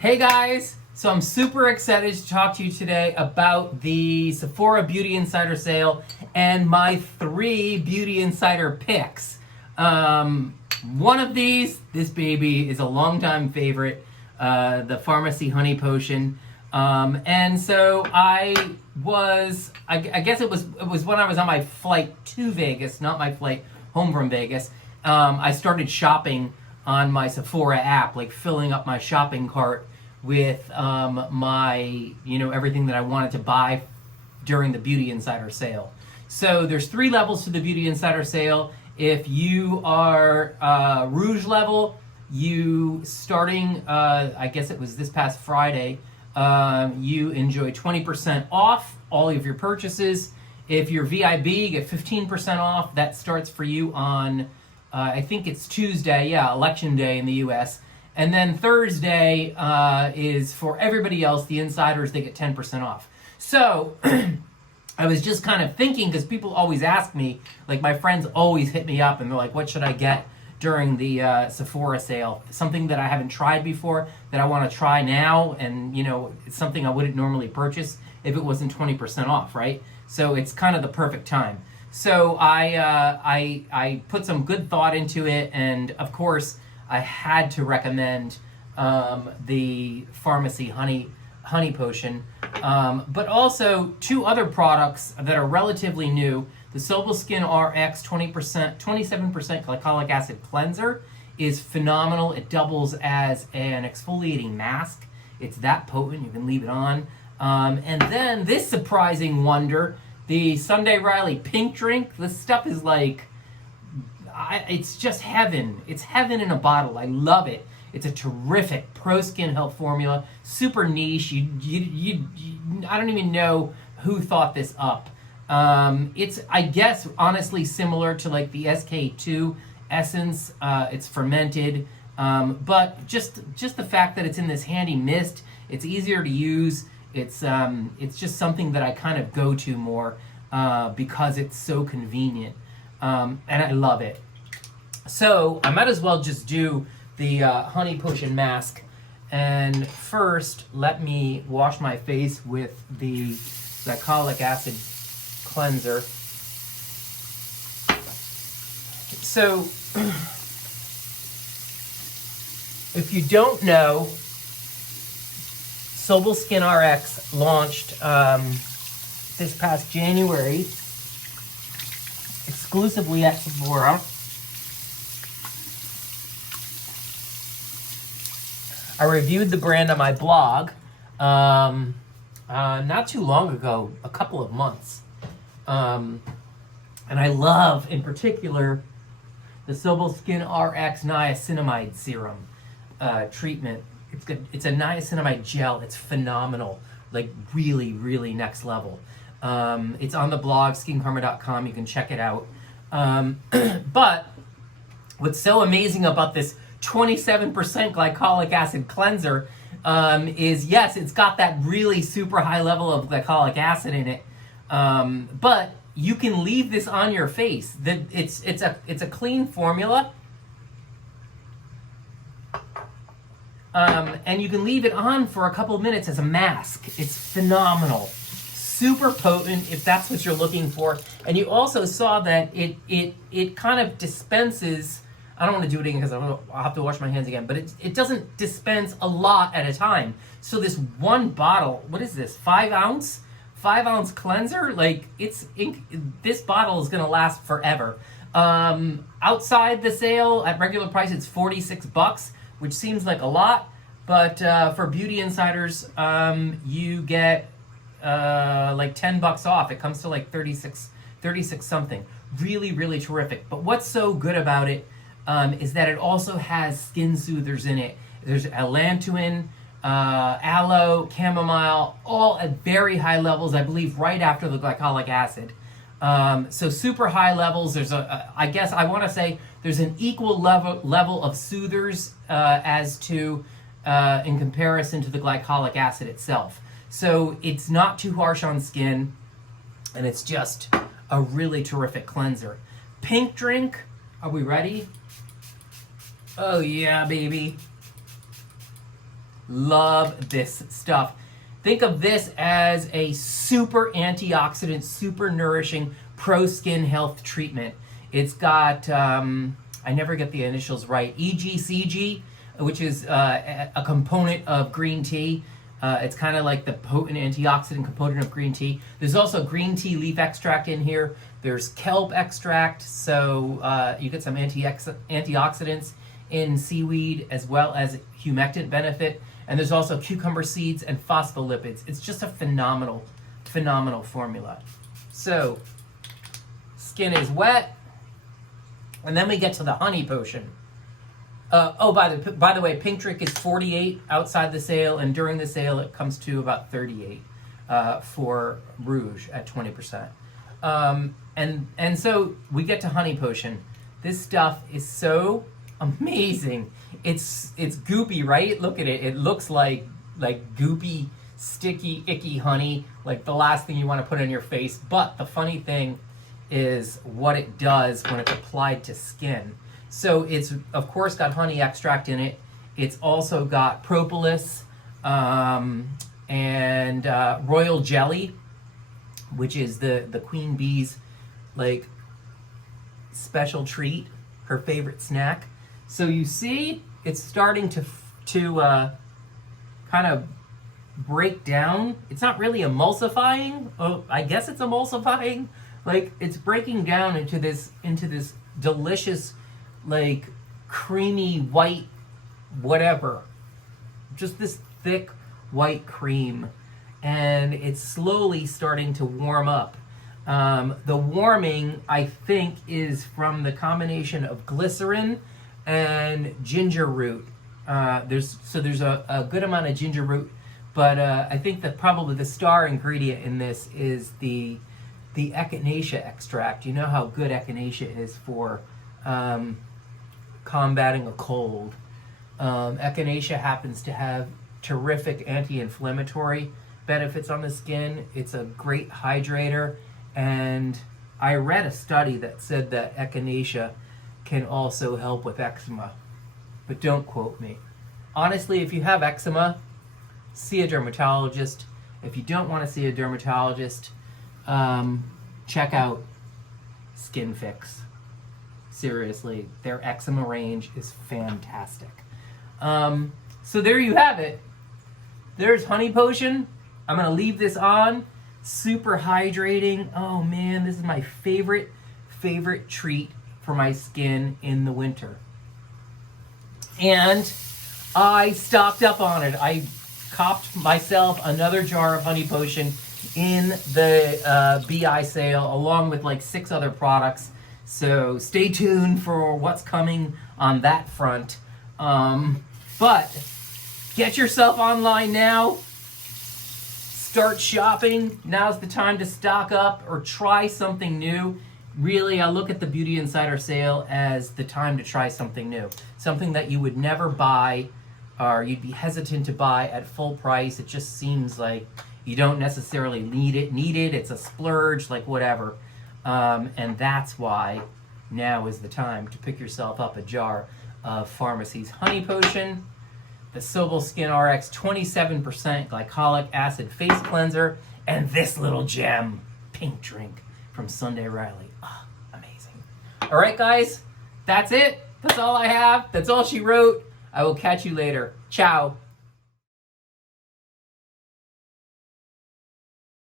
Hey guys! So I'm super excited to talk to you today about the Sephora Beauty Insider sale and my 3 Beauty Insider picks. One of these, this baby, is a longtime favorite, the Farmacy Honey Potion. And so I guess it was when I was on my flight to Vegas, not my flight home from Vegas. I started shopping on my Sephora app, like filling up my shopping cart with my, everything that I wanted to buy during the Beauty Insider sale. So there's 3 levels to the Beauty Insider sale. If you are Rouge level, you starting, I guess it was this past Friday, you enjoy 20% off all of your purchases. If you're VIB, you get 15% off. That starts for you on, I think it's Tuesday, Election Day in the US. And then Thursday is for everybody else, the insiders, they get 10% off. So I was just kind of thinking, because people always ask me, like my friends always hit me up and they're like, what should I get during the Sephora sale? Something that I haven't tried before that I want to try now, and it's something I wouldn't normally purchase if it wasn't 20% off, right? So it's kind of the perfect time. So I put some good thought into it, and of course I had to recommend the Farmacy honey potion, but also 2 other products that are relatively new. The Skin RX 27% glycolic acid cleanser is phenomenal. It doubles as an exfoliating mask. It's that potent, you can leave it on. And then this surprising wonder, the Sunday Riley pink drink. This stuff is like, it's just heaven. It's heaven in a bottle. I love it. It's a terrific pro skin health formula, super niche. I don't even know who thought this up. It's, I guess, honestly similar to like the SK2 essence. It's fermented, but just the fact that it's in this handy mist, it's easier to use. It's just something that I kind of go to more because it's so convenient, and I love it. So I might as well just do the honey potion mask. And first, let me wash my face with the glycolic acid cleanser. So, if you don't know, Skin RX launched this past January exclusively at Sephora. I reviewed the brand on my blog not too long ago, a couple of months. And I love, in particular, the Skin RX niacinamide serum treatment. It's good. It's a niacinamide gel. It's phenomenal. Like really, really next level. It's on the blog, SKINCARMA.com. You can check it out. But what's so amazing about this 27% glycolic acid cleanser is, yes, it's got that really super high level of glycolic acid in it, but you can leave this on your face. It's a clean formula, and you can leave it on for a couple of minutes as a mask. It's phenomenal, super potent if that's what you're looking for. And you also saw that it kind of dispenses. I don't want to do it again because I'll have to wash my hands again, but it doesn't dispense a lot at a time. So this one bottle, what is this, 5 ounce cleanser? Like this bottle is going to last forever. Outside the sale at regular price, it's $46, which seems like a lot, but for Beauty Insiders, you get like $10 off. It comes to like 36 something. Really, really terrific. But what's so good about it is that it also has skin soothers in it. There's allantoin, aloe, chamomile, all at very high levels, I believe right after the glycolic acid. So super high levels. There's I guess I want to say there's an equal level of soothers as to in comparison to the glycolic acid itself. So it's not too harsh on skin, and it's just a really terrific cleanser. Pink drink, are we ready? Oh yeah, baby. Love this stuff. Think of this as a super antioxidant, super nourishing, pro-skin health treatment. It's got, I never get the initials right, EGCG, which is a component of green tea. It's kind of like the potent antioxidant component of green tea. There's also green tea leaf extract in here. There's kelp extract, so you get some antioxidants in seaweed as well as humectant benefit. And there's also cucumber seeds and phospholipids. It's just a phenomenal, phenomenal formula. So, skin is wet. And then we get to the honey potion. By the way, Pink Trick is $48 outside the sale, and during the sale it comes to about $38 for Rouge at 20%. And so we get to honey potion. This stuff is so amazing. It's goopy, right? Look at it. It looks like goopy, sticky, icky honey, like the last thing you want to put on your face. But the funny thing is what it does when it's applied to skin. So it's, of course, got honey extract in it. It's also got propolis and royal jelly, which is the queen bee's like special treat, her favorite snack. So you see, it's starting to kind of break down. It's not really emulsifying. Oh, I guess it's emulsifying. Like, it's breaking down into this delicious, like, creamy white whatever. Just this thick white cream. And it's slowly starting to warm up. The warming, I think, is from the combination of glycerin and ginger root. There's a good amount of ginger root, but I think that probably the star ingredient in this is the echinacea extract. You know how good echinacea is for combating a cold. Echinacea happens to have terrific anti-inflammatory benefits on the skin. It's a great hydrator, and I read a study that said that echinacea can also help with eczema, but don't quote me. Honestly, if you have eczema, see a dermatologist. If you don't want to see a dermatologist, check out Skin Fix. Seriously, their eczema range is fantastic. So there you have it. There's honey potion. I'm gonna leave this on. Super hydrating. Oh man, this is my favorite treat for my skin in the winter. And I stocked up on it. I copped myself another jar of honey potion in the BI sale, along with like 6 other products. So stay tuned for what's coming on that front. But get yourself online now. Start shopping. Now's the time to stock up or try something new. Really, I look at the Beauty Insider sale as the time to try something new. Something that you would never buy, or you'd be hesitant to buy at full price. It just seems like you don't necessarily need it. It's a splurge, like whatever. And that's why now is the time to pick yourself up a jar of Farmacy's Honey Potion, the Sobel Skin RX 27% glycolic acid face cleanser, and this little gem, Pink Drink from Sunday Riley. Oh, amazing. All right, guys, that's it. That's all I have. That's all she wrote. I will catch you later. Ciao.